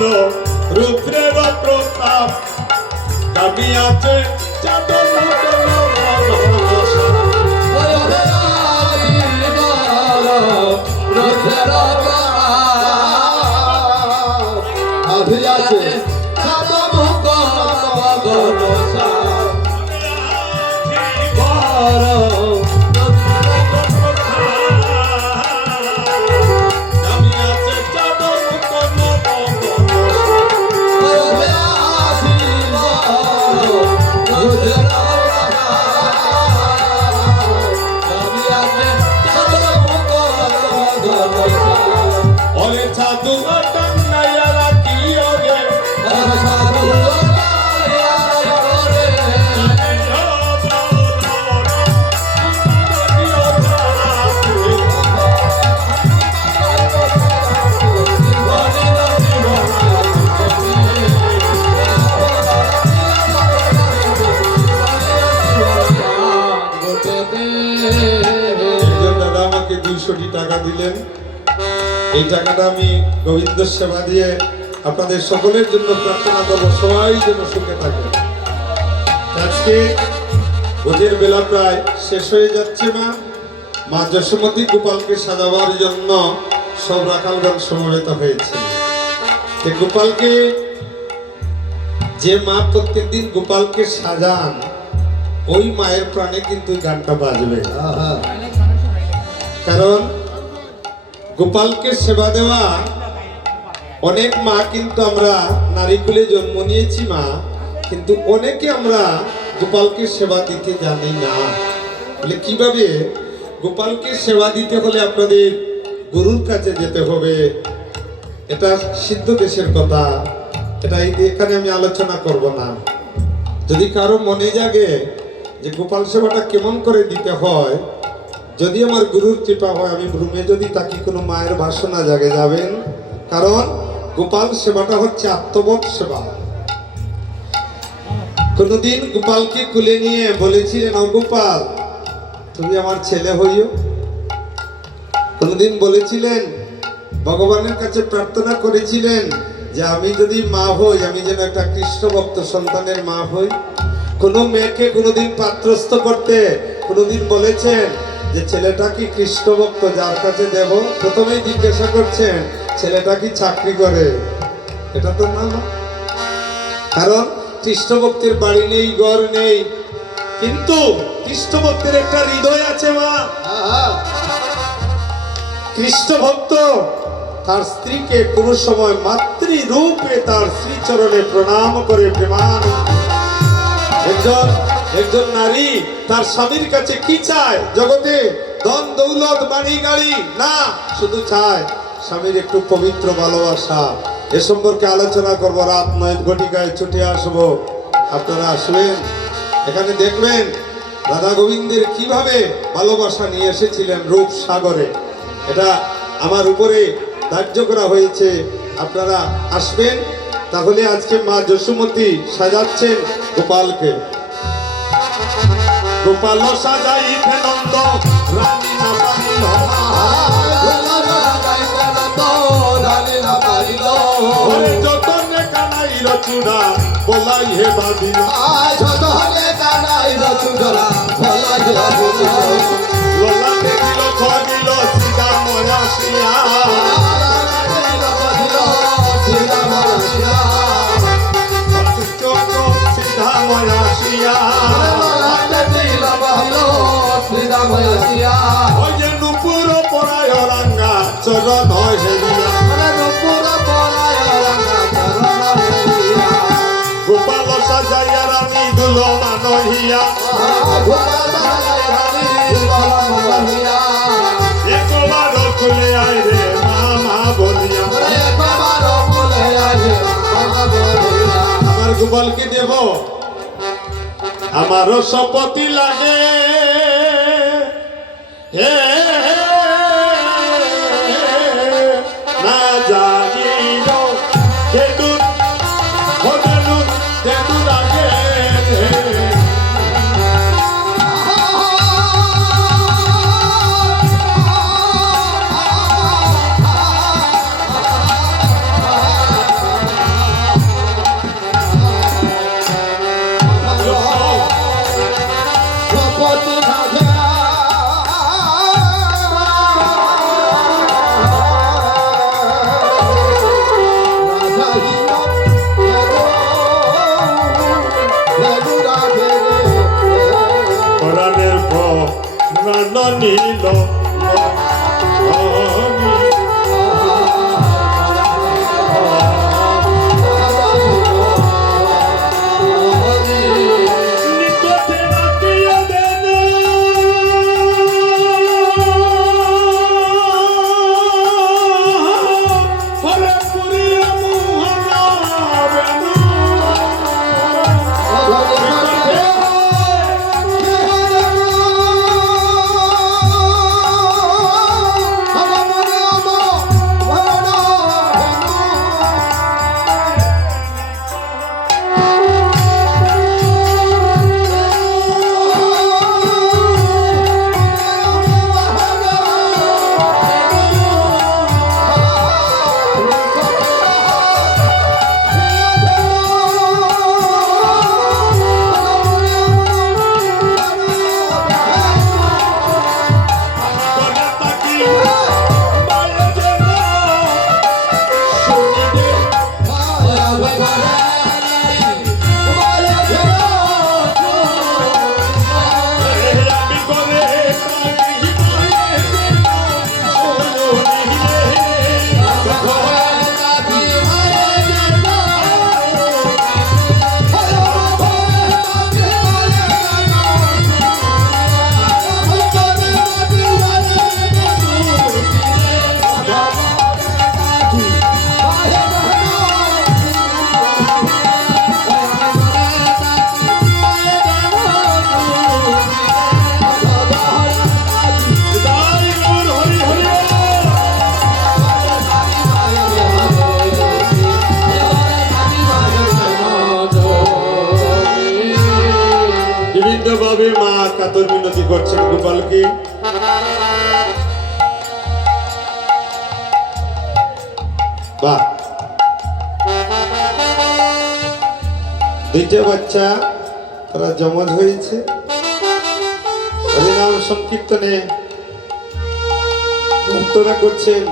হলো রুদ্রের প্রতাপ কামিয়াছে চাদর আছে টাকা দিলেন। এই টাকাটা আমি গোবিন্দ সেবা দিয়ে আপনাদের সকলের জন্য প্রার্থনা করবো, সবাই যেন সুখে থাকে। আজকে ভোজের বেলা প্রায় শেষ হয়ে যাচ্ছে। মা যশোমতী গোপালকে সাজাবার জন্য সব রাখালগণ সমবেত হয়েছে। গোপালকে যে মা প্রত্যেকদিন গোপালকে সাজান, ওই মায়ের প্রাণে কিন্তু গানটা বাজবে। কারণ গোপালকে সেবা দেওয়া, অনেক মা কিন্তু আমরা নারীকুলে জন্ম নিয়েছি মা, কিন্তু অনেকে আমরা গোপালকে সেবা দিতে জানি না। বলে কিভাবে? গোপালকে সেবা দিতে হলে আপনাদের গুরুর কাছে যেতে হবে। এটা সিদ্ধ দেশের কথা, এটা এখানে আমি আলোচনা করব না। যদি কারো মনে জাগে যে গোপাল সেবাটা কেমন করে দিতে হয়, যদি আমার গুরুর কৃপা হয়, আমি রুমে যদি তাকে কোনো মায়ের বাসনা জাগে যাবেন। কারণ গোপাল সেবাটা হচ্ছে আত্মবোধ সেবা। কোনদিন গোপালকে কুলে নিয়ে বলেছিলেন, ও গোপাল তুমি আমার ছেলে হইও? কোনদিন বলেছিলেন, ভগবানের কাছে প্রার্থনা করেছিলেন যে আমি যদি মা হই, আমি যেন একটা কৃষ্ণ ভক্ত সন্তানের মা হই? কোন মেয়েকে কোনদিন পাত্রস্থ করতে কোনদিন বলেছেন যে ছেলেটা কি কৃষ্ণ ভক্ত, যার কাছে দেব? প্রথমেই জিজ্ঞাসা করছেন ছেলেটা কি চাকরি করে? এটা তো না। কারণ কৃষ্ণ ভক্তের বাড়ি নেই, ঘর নেই, কিন্তু কৃষ্ণ ভক্তের একটা হৃদয় আছে মা। কৃষ্ণ ভক্ত তার স্ত্রীকে কোনো সময় মাতৃরূপে তার শ্রীচরণে প্রণাম করে প্রেমানন্দ। একজন নারী তার স্বামীর কাছে কি চায় জগতে? ধন দৌলত বাড়ি গাড়ি না, শুধু চায় স্বামীর একটু পবিত্র ভালোবাসা। এ সম্পর্কে আলোচনা করবো। রাত 9 ঘটিকায় ছুটে আসবো, আপনারা আসবেন। এখানে দেখবেন রাধা গোবিন্দের কিভাবে ভালোবাসা নিয়ে এসেছিলেন রূপ সাগরে। এটা আমার উপরে ধার্য করা হয়েছে, আপনারা আসবেন। তাহলে আজকে মা যশোমতী সাজাচ্ছেন গোপালকে। গোপাল সাজাইতে নন্দ রানী না পারিল, যতনে কানাইল চূড়া বলাই হে বাঁধিল, লোলা দেখিল খদিল সীতা ময়াসিয়া, সীতা ময়াসিয়া, ওই যে নুপুর পরায় রাঙ্গা চরণ হেরিয়া, গোপাল সাজাইয়া রানী দুল মানহিয়া, একবার খুলে আয় রে মামা বলিয়া। আমার গোপালকে দেব, আমারও শপথি লাগে হে না জানিল কেদুর হদলুর কেদুর আগে প্রাণ নীল বিভিন্নভাবে মা কাতর মিনতি করছেন গোপালকে। বাহ, দুইটা বাচ্চা তারা জমজ হয়েছে। হরিনাম সংকীর্তনে ভক্তরা করছেন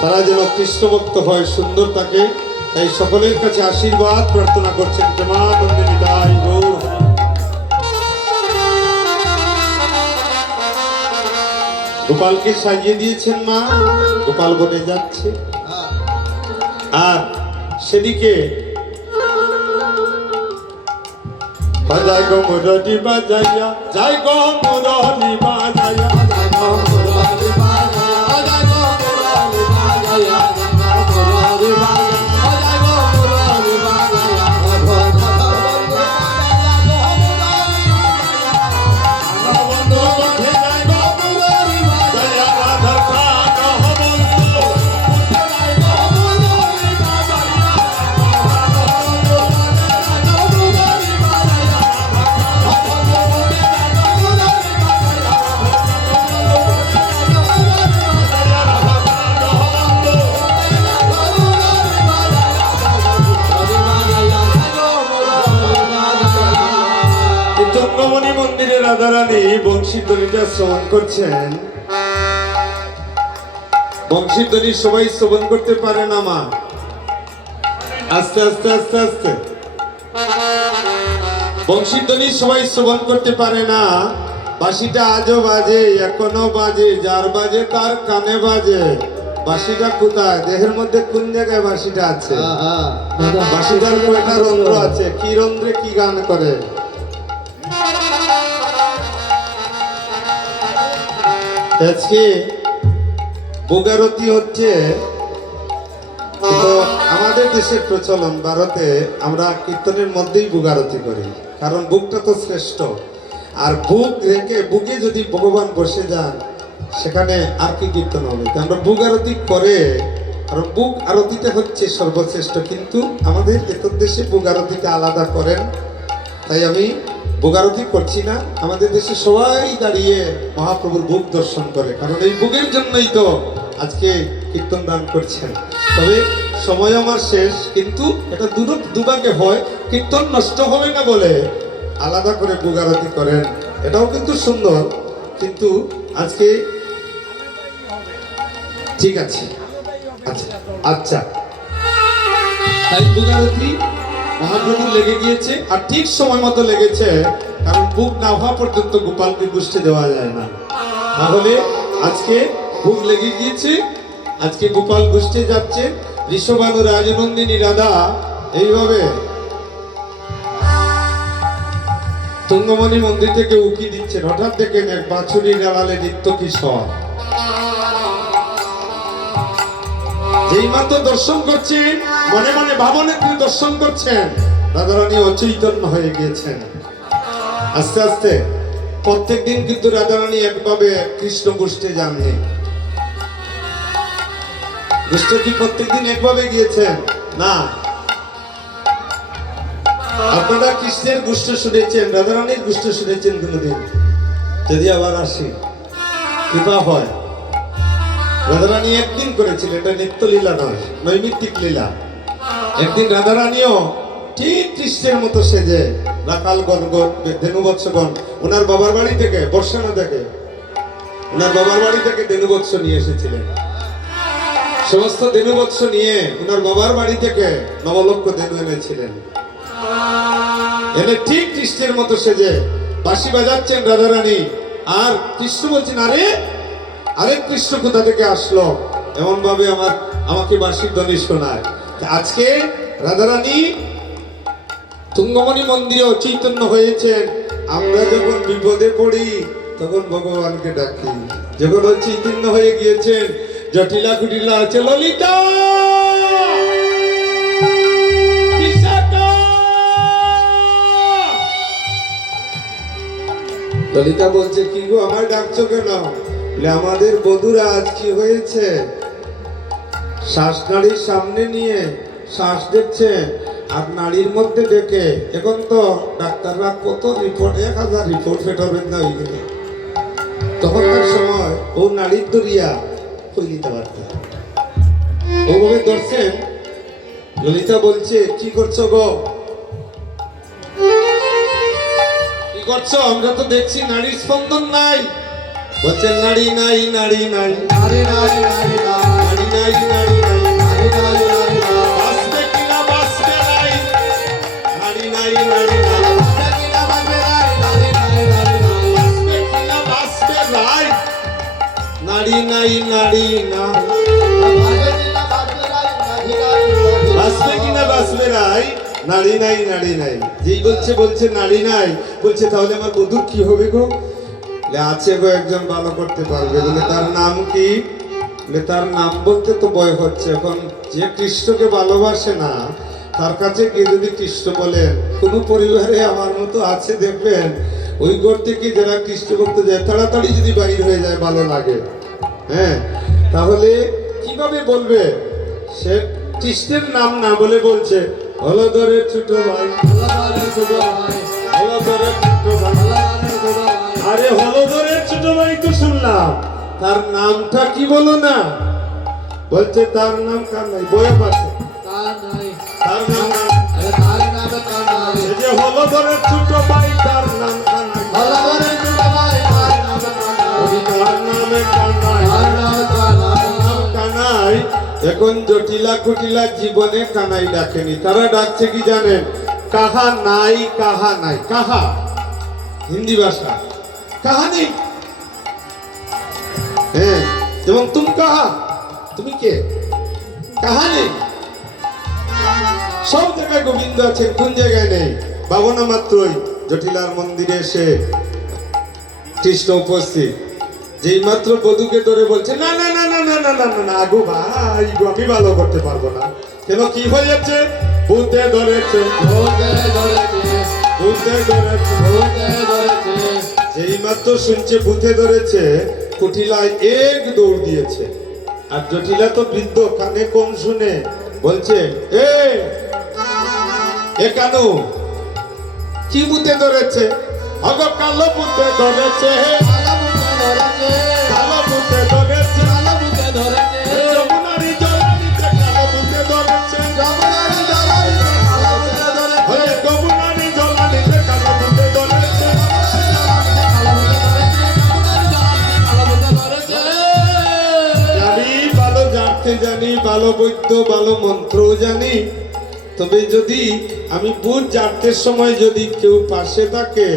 তারা যেন কৃষ্ণভক্ত হয়, সুন্দর থাকে, তাই সকলের কাছে আশীর্বাদ প্রার্থনা করছেন। মা নন্দিনী দাই গৌর। গোপালকে সাজিয়ে দিয়েছেন মা, গোপাল বনে যাচ্ছে। আর সেদিকে বাজায় গো মুরলি বাজাইয়া, যাই গো মুরলি বাজাইয়া, রাধারানী বংশীধ্বনিটা শ্রবণ করছেন। বংশীধ্বনি সবাই শ্রবণ করতে পারে না মা, আস্তে আস্তে আস্তে আস্তে। বংশীধ্বনি সবাই শ্রবণ করতে পারে না। বাঁশিটা আজও বাজে, এখনো বাজে, যার বাজে তার কানে বাজে। বাঁশিটা কোথায়, দেহের মধ্যে কোন জায়গায় বাঁশিটা আছে? বাঁশিটার কয়টা রন্ধ্র আছে, কি রন্ধ্রে কি গান করে? আজকে বুগারতি হচ্ছে, আমাদের দেশের প্রচলন। ভারতে আমরা কীর্তনের মধ্যেই বুগারতি করি, কারণ বুকটা তো শ্রেষ্ঠ। আর বুক রেখে বুকে যদি ভগবান বসে যান, সেখানে আর কি কীর্তন হবে? আমরা বুক আরতি করে, কারণ বুক আরতিটা হচ্ছে সর্বশ্রেষ্ঠ। কিন্তু আমাদের এতর দেশে বুক আরতিটা আলাদা করেন, তাই আমি বুক আরতি করছি না। আমাদের দেশে সবাই দাঁড়িয়ে মহাপ্রভুর বুক দর্শন করে, কারণ এই বুকের জন্যই তো আজকে কীর্তন দান করছেন। তবে সময় আমার শেষ, কিন্তু এটা দুভাগে হয়, কীর্তন নষ্ট হবে না বলে আলাদা করে বুক আরতি করেন, এটাও কিন্তু সুন্দর। কিন্তু আজকে ঠিক আছে, আচ্ছা আচ্ছা, তাই বুক আরতি মহাপ্রভু লেগে গিয়েছে, আর ঠিক সময় মতো লেগেছে, কারণ বুক না হওয়া পর্যন্ত গোপালকে গুষ্টি দেওয়া যায় না। তাহলে আজকে বুক লেগে গিয়েছে, আজকে গোপাল গুষ্টি যাচ্ছে। ঋষভানু রাজনন্দিনী রাধা এইভাবে তুঙ্গমণি মন্দির থেকে উকি দিচ্ছেন। হঠাৎ দেখেন এক বাছুরির আড়ালে নিত্য কিশোর, যেই মাত্র দর্শন করছেন, মনে মনে ভাবনে তিনি দর্শন করছেন, রাধারানী অচৈতন্য হয়ে গিয়েছেন। আস্তে আস্তে প্রত্যেকদিন কিন্তু রাধারানী একভাবে কৃষ্ণ গোষ্ঠে যাননি। গোষ্ঠ কি প্রত্যেকদিন একভাবে গিয়েছেন? না। আপনারা কৃষ্ণের গোষ্ঠ শুনেছেন, রাধারানীর গোষ্ঠ শুনেছেন কোনদিন? যদি আবার আসি, কৃপা হয়। রাধারানী একদিন করেছিলেন, এটা নিত্য লীলা নয়, নৈমিত্তিক লীলা। একদিন রাধারানীও ঠিক কৃষ্ণের মতো সেজে রাখালগণ, ধেনুবৎসগণ ওনার বাবার বাড়ি থেকে, বর্ষানো থেকে ওনার বাবার বাড়ি থেকে ধেনুবৎস নিয়ে এসেছিলেন। সমস্ত ধেনুবৎস নিয়ে ওনার বাবার বাড়ি থেকে 9 লক্ষ ধেনু এনেছিলেন। এনে ঠিক কৃষ্ণের মতো সেজে বাঁশি বাজাচ্ছেন রাধারানী, আর কৃষ্ণ বলছেন, আরে আরে কৃষ্ণ কোথা থেকে আসলো, এমন ভাবে আমাকে বাঁশির ধ্বনি শোনায়। আজকে রাধারানী তুঙ্গমণি মন্দিরে অচৈতন্য হয়েছেন। আমরা যখন বিপদে পড়ি তখন ভগবানকে ডাকি, যখন অচৈতন্য হয়ে গিয়েছেন, জটিলা কুটিলা আছে, ললিতা বিশাখা। ললিতা বলছে, কি গো আমায় ডাকছো কেন? বলে, আমাদের বধুরা আজ কি হয়েছে, শ্বাস নাড়ির সামনে নিয়ে শ্বাস দেখছে, আর নাড়ির মধ্যে দেখে, এখন তো ডাক্তাররা কত রিপোর্ট, 1000 রিপোর্ট ফেটাবেন না হয়ে গেলে, তখনকার সময় ও নাড়ির দরিয়া হয়ে দিতে পারত। ওভাবে ধরছেন। ললিতা বলছে, কি করছো গো, কি করছো? আমরা তো দেখছি নাড়ির স্পন্দন নাই। বলছে, নাড়ি নাই, নাড়ি নাই, নাড়ি নাই, নাড়ি নাই, নাড়ি নাই, নাড়ি নাই, নাড়ি নাই, বাঁচবে কিনা বাঁচবে নাই, নাড়ি নাই, নাড়ি নাই, বাঁচবে কিনা বাঁচবে নাই, নাড়ি নাই, নাড়ি নাই, বাঁচবে কিনা বাঁচবে নাই, নাড়ি নাই, নাড়ি নাই, বাঁচবে কিনা বাঁচবে নাই, নাড়ি নাই, নাড়ি নাই। যেই বলছে নাড়ি নাই, বলছে, তাহলে আমার বধূর কি হবে গো? আছে গো একজন ভালো করতে পারবে। বলে, তার নাম কি? বলে, তার নাম বলতে তো ভয় হচ্ছে। এখন যে কৃষ্ণকে ভালোবাসে না, তার কাছে গিয়ে যদি কৃষ্ণ বলেন, কোনো পরিবারে আমার মতো আছে দেখবেন, ওই ঘর থেকে যারা কৃষ্ণ করতে যায় তাড়াতাড়ি যদি বাইর হয়ে যায়, ভালো লাগে। হ্যাঁ, তাহলে কিভাবে বলবে? সে কৃষ্ণের নাম না বলে বলছে, হলধরের ছোট ভাই, হলধরের ছোট ভাই, হলধরের ছোট ভাই। আরে হলধরের ছোট ভাই তো শুনলাম, তার নামটা কি বলো না? বলছে, তার নাম কানাই। বয়ে পাশে তার নাম যে হলধরের ছোট ভাই, তার নাম কানাই, হলধরের ছোট ভাই, তার নামে কানাই, নাম কানাই। এখন জটিলা কুটিলা জীবনে কানাই ডাকেনি, তারা ডাকছে কি জানেন? কাহা নাই, কাহা নাই। কাহা হিন্দি ভাষা, কাহা নেই। হ্যাঁ, যেমন তুম কাহা, তুমি কে? কাহা নেই। সব জায়গায় গোবিন্দ আছেন, কোন জায়গায় নেই? ভাবনা মাত্রই জটিলার মন্দিরে এসে কৃষ্ণ উপস্থিত। যেই মাত্র বধূকে ধরে বলছে, না না না না না না না না না, আগো ভাই গো, আমি ভালো করতে পারবো না। কেন, কি হয়ে যাচ্ছে? ভূতে ধরেছে, ভূতে ধরেছে, ভূতে ধরেছে, ভূতে ধরেছে। যেই মাত্র শুনছে ভূতে ধরেছে, কুটিলায় এক দৌড় দিয়েছে। আর জটিলা তো বৃদ্ধ, কানে কম শুনে, বলছে, এ কানু, কি ভূতে ধরেছে? অগ কালো ভূতে ধরেছে, কালো ভূতে ধরেছে, কালো ভূতে ধরেছে, যমুনারি জলানিতে কালো ভূতে ধরেছে, যমুনারি জলানিতে কালো ভূতে ধরেছে, যমুনারি জলানিতে কালো ভূতে ধরেছে, জানি ভালো জানতে, জানি ভালো বৈদ্য, ভালো মন্ত্র জানি, তবে যদি আমি বুট জানতের সময় যদি কেউ পাশে থাকে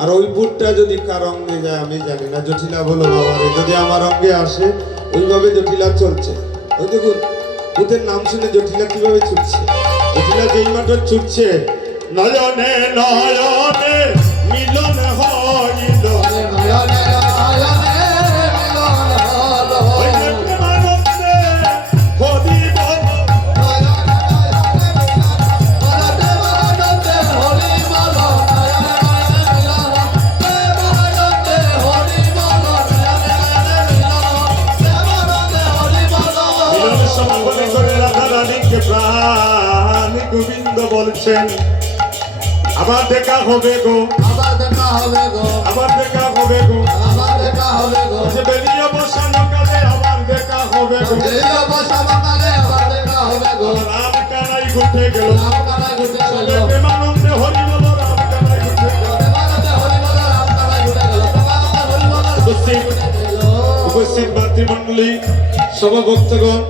আর ওই বুটটা যদি কার অঙ্গে যায় আমি জানি না, জটিলা বলো বাবারে, যদি আমার অঙ্গে আসে ওইভাবে জটিলা চলছে। ওই দেখুন বুটের নাম শুনে জটিলা কিভাবে ছুটছে, জটিলা যেই মাত্র ছুটছে, নয়নে নয়নে মিলন হইল, ওই যে প্রেমানন্দে হরি বল, মিলন সম্বলে করে রাধা রানীকে প্রাণ গোবিন্দ বলছেন, আবার দেখা হবে গো, আবার দেখা হবে গো, আবার দেখা হবে গো, আবার দেখা হবে গো, যে বেরিয়ে বসানো কালে আবার দেখা হবে গো, এই অবসর কালে আবার দেখা হবে গো, রাম কানাই ঘুরতে গেল, রাম কানাই ঘুরতে গেল, প্রেমানন্দে হরি বল, রাম কানাই ঘুরতে গেল। প্রেমানন্দে হরি বল, রাম কানাই ঘুরতে গেল, প্রেমানন্দে হরি বল, রাম কানাই ঘুরতে গেল। উপস্থিত মাতৃমণ্ডলী, সভাভক্তগণ,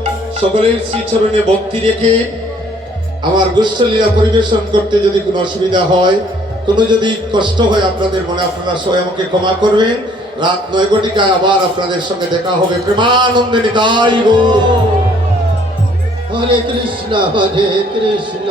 সকলের শ্রীচরণে ভক্তি রেখে আমার গোষ্ঠলীলা পরিবেশন করতে যদি কোনো অসুবিধা হয়, কোনো যদি কষ্ট হয় আপনাদের মনে, আপনারা সবাই আমাকে ক্ষমা করবেন। রাত 9 ঘটিকায় আবার আপনাদের সঙ্গে দেখা হবে। প্রেমানন্দে নিতাই গৌর। হরে কৃষ্ণ হরে কৃষ্ণ